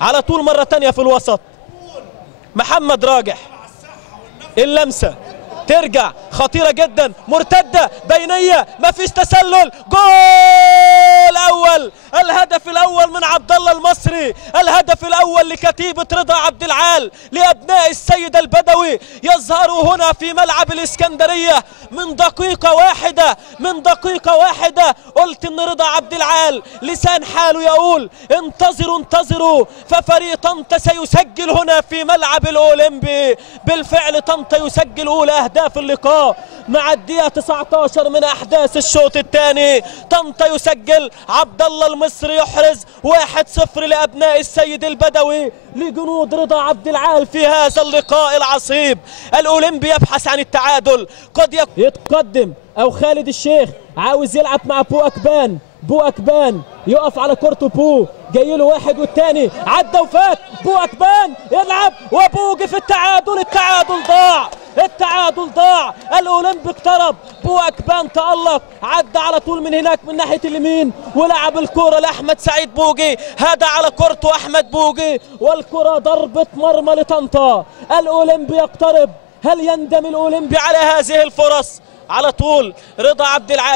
على طول مرة تانية في الوسط، محمد راجح، اللمسة ترجع خطيرة جدا، مرتدة بينية، مفيش تسلل، جول أول، الهدف الأول من عبد الله المصري، الهدف الأول لكتيبة رضا عبد العال لأبناء السيد البدوي، يظهروا هنا في ملعب الإسكندرية من دقيقة واحدة، من دقيقة واحدة. قلت إن رضا عبد العال لسان حاله يقول انتظروا انتظروا، ففريق طنطا سيسجل هنا في ملعب الأولمبي. بالفعل طنطا يسجل أولى أهداف اللقاء مع الدقيقة 19 من أحداث الشوط الثاني. طنطا يسجل، عبد الله المصري يحرز 1-0 لأبناء السيد البدوي لجنود رضا عبد العال في هذا اللقاء العصيب. الأولمبي يبحث عن التعادل، قد يتقدم أو خالد الشيخ عاوز يلعب مع بو أكبان، بو أكبان يقف على كورته، بو جاي له واحد والتاني عدى وفات، بو أكبان يلعب وبوجي في التعادل، التعادل ضاع، التعادل ضاع، الأولمبي اقترب، بو أكبان تألق، عدى على طول من هناك من ناحية اليمين ولعب الكرة لأحمد سعيد بوجي، هذا على كورته أحمد بوجي، والكرة ضربة مرمى لطنطا. الأولمبي يقترب، هل يندم الأولمبي على هذه الفرص؟ على طول رضا عبد العال